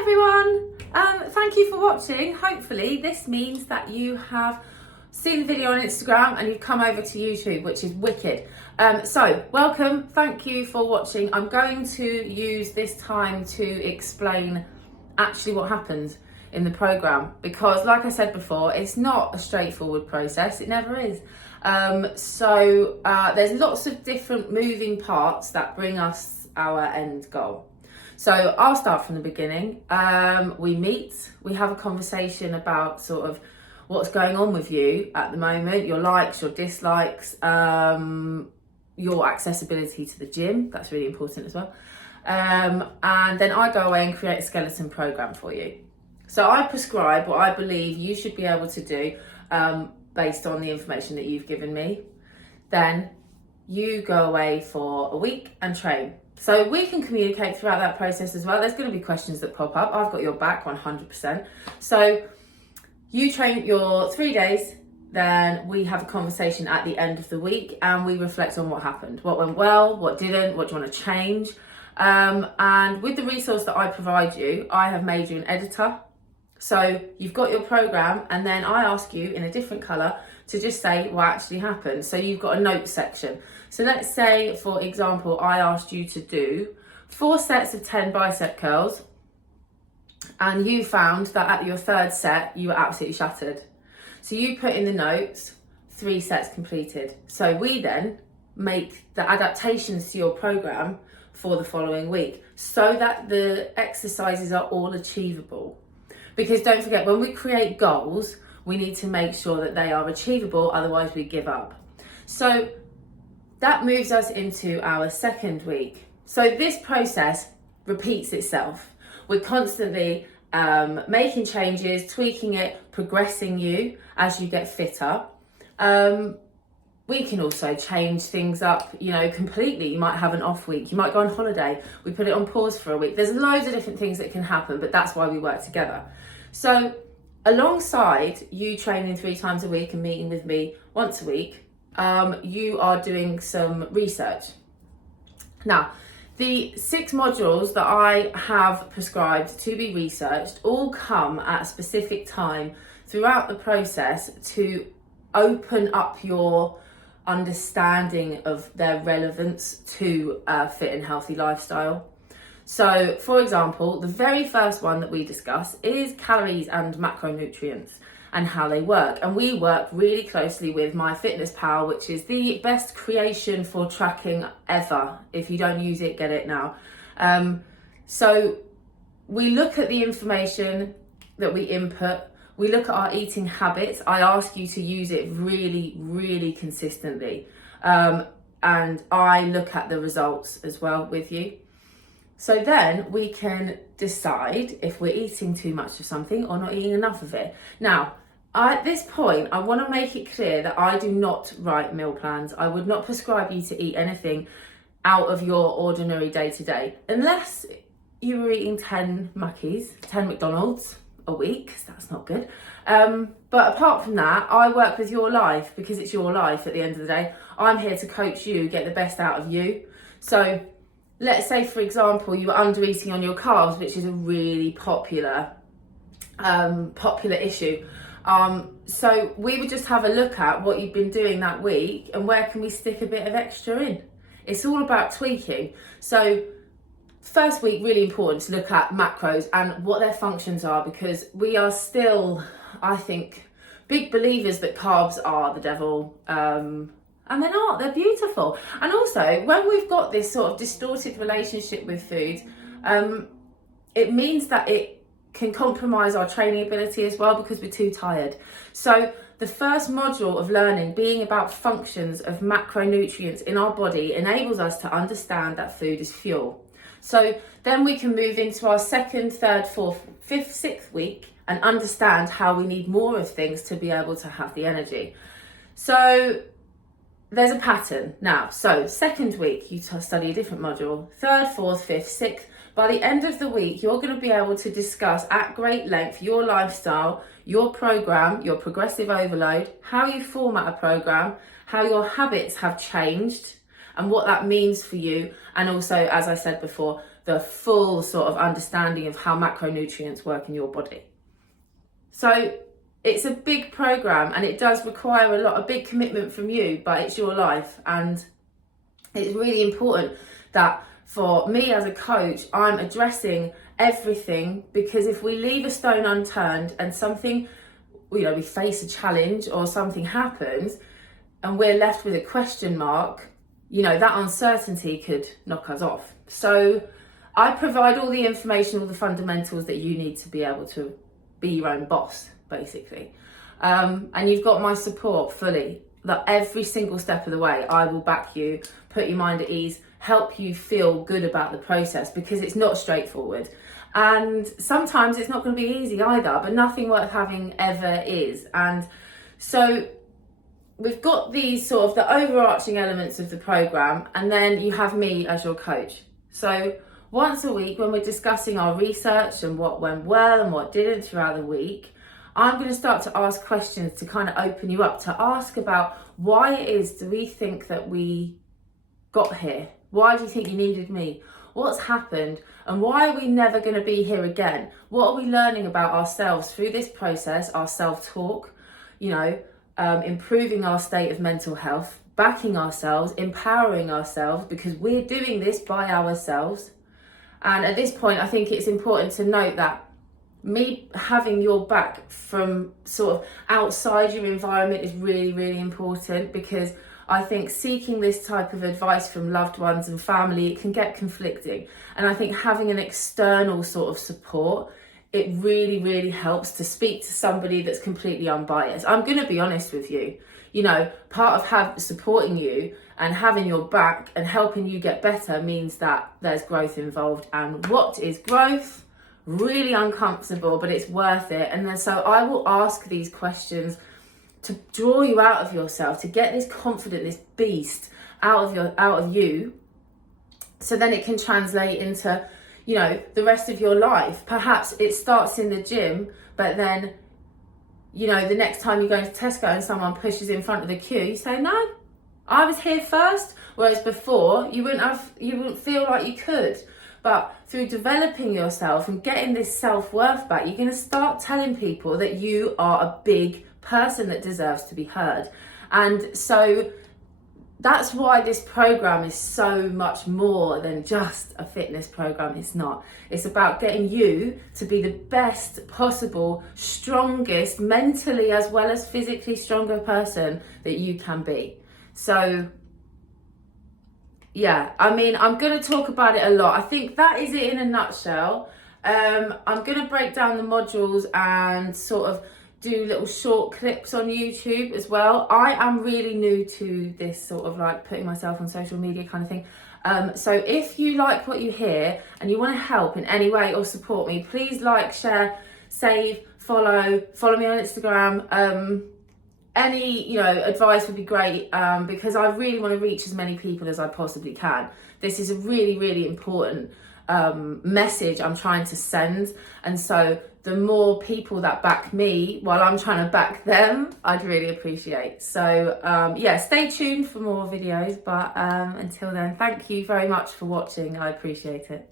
Hi everyone, thank you for watching. Hopefully this means that you have seen the video on Instagram and you've come over to YouTube, which is wicked. So welcome, thank you for watching. I'm going to use this time to explain actually what happens in the program, because like I said before, it's not a straightforward process. It never is. There's lots of different moving parts that bring us our end goal. So I'll start from the beginning. We meet, we have a conversation about sort of what's going on with you at the moment, your likes, your dislikes, your accessibility to the gym. That's really important as well. And then I go away and create a skeleton program for you. So I prescribe what I believe you should be able to do based on the information that you've given me. Then you go away for a week and train. So we can communicate throughout that process as well. There's going to be questions that pop up. I've got your back 100%. So you train your 3 days, then we have a conversation at the end of the week and we reflect on what happened, what went well, what didn't, what do you want to change. And with the resource that I provide you, I have made you an editor. So you've got your program and then I ask you in a different colour to just say what actually happened. So you've got a notes section. So let's say, for example, I asked you to do 4 sets of 10 bicep curls and you found that at your 3rd set, you were absolutely shattered. So you put in the notes, 3 sets completed. So we then make the adaptations to your program for the following week so that the exercises are all achievable. Because don't forget, when we create goals, we need to make sure that they are achievable, otherwise we give up. So that moves us into our 2nd week. So this process repeats itself. We're constantly making changes, tweaking it, progressing you as you get fitter. We can also change things up, completely. You might have an off week, you might go on holiday, we put it on pause for a week. There's loads of different things that can happen, but that's why we work together. So alongside you training 3 times a week and meeting with me once a week, you are doing some research. Now, the 6 modules that I have prescribed to be researched all come at a specific time throughout the process to open up your understanding of their relevance to a fit and healthy lifestyle. So, for example, the very first one that we discuss is calories and macronutrients and how they work. And we work really closely with MyFitnessPal, which is the best creation for tracking ever. If you don't use it, get it now. So we look at the information that we input. We look at our eating habits. I ask you to use it really, really consistently. And I look at the results as well with you. So then we can decide if we're eating too much of something or not eating enough of it. Now, at this point, I want to make it clear that I do not write meal plans. I would not prescribe you to eat anything out of your ordinary day-to-day, unless you were eating 10 Mackies, 10 McDonald's a week, 'cause that's not good. But apart from that, I work with your life because it's your life at the end of the day. I'm here to coach you, get the best out of you. So let's say, for example, you were under eating on your carbs, which is a really popular issue. So we would just have a look at what you've been doing that week and where can we stick a bit of extra in. It's all about tweaking. So first week, really important to look at macros and what their functions are, because we are still, I think, big believers that carbs are the devil. And they're not, they're beautiful. And also, when we've got this sort of distorted relationship with food, it means that it can compromise our training ability as well because we're too tired. So the first module of learning being about functions of macronutrients in our body enables us to understand that food is fuel. So then we can move into our 2nd, 3rd, 4th, 5th, 6th week and understand how we need more of things to be able to have the energy. So there's a pattern now. So 2nd week, you study a different module. 3rd, 4th, 5th, 6th. By the end of the week, you're going to be able to discuss at great length your lifestyle, your program, your progressive overload, how you format a program, how your habits have changed and what that means for you. And also, as I said before, the full sort of understanding of how macronutrients work in your body. So it's a big program, and it does require a big commitment from you, but it's your life. And it's really important that for me as a coach, I'm addressing everything, because if we leave a stone unturned and something, we face a challenge or something happens and we're left with a question mark, that uncertainty could knock us off. So I provide all the information, all the fundamentals that you need to be able to be your own boss, basically. And you've got my support fully, that every single step of the way, I will back you, put your mind at ease, help you feel good about the process, because it's not straightforward. And sometimes it's not going to be easy either, but nothing worth having ever is. And so we've got these sort of the overarching elements of the program, and then you have me as your coach. So once a week, when we're discussing our research and what went well and what didn't throughout the week, I'm going to start to ask questions to kind of open you up, to ask about why it is do we think that we got here? Why do you think you needed me? What's happened? And why are we never going to be here again? What are we learning about ourselves through this process, our self-talk, improving our state of mental health, backing ourselves, empowering ourselves, because we're doing this by ourselves. And at this point, I think it's important to note that me having your back from sort of outside your environment is really, really important, because I think seeking this type of advice from loved ones and family, it can get conflicting. And I think having an external sort of support, it really, really helps to speak to somebody that's completely unbiased. I'm going to be honest with you. Part of supporting you and having your back and helping you get better means that there's growth involved. And what is growth? Really uncomfortable, but it's worth it. And then so I will ask these questions to draw you out of yourself, to get this confident, this beast out of you, so then it can translate into, the rest of your life. Perhaps it starts in the gym, but then, the next time you go into Tesco and someone pushes in front of the queue, you say, no, I was here first. Whereas before, you wouldn't feel like you could. But through developing yourself and getting this self-worth back, you're going to start telling people that you are a big person that deserves to be heard. And so that's why this program is so much more than just a fitness program. It's not. It's about getting you to be the best possible, strongest, mentally as well as physically stronger person that you can be. So yeah, I'm going to talk about it a lot. I think that is it in a nutshell. I'm going to break down the modules and sort of do little short clips on YouTube as well. I am really new to this sort of like putting myself on social media kind of thing. So if you like what you hear and you want to help in any way or support me, please like, share, save, follow me on Instagram. Any advice would be great, because I really want to reach as many people as I possibly can. This is a really, really important message I'm trying to send, and so the more people that back me while I'm trying to back them, I'd really appreciate. So stay tuned for more videos, but until then, thank you very much for watching. I appreciate it.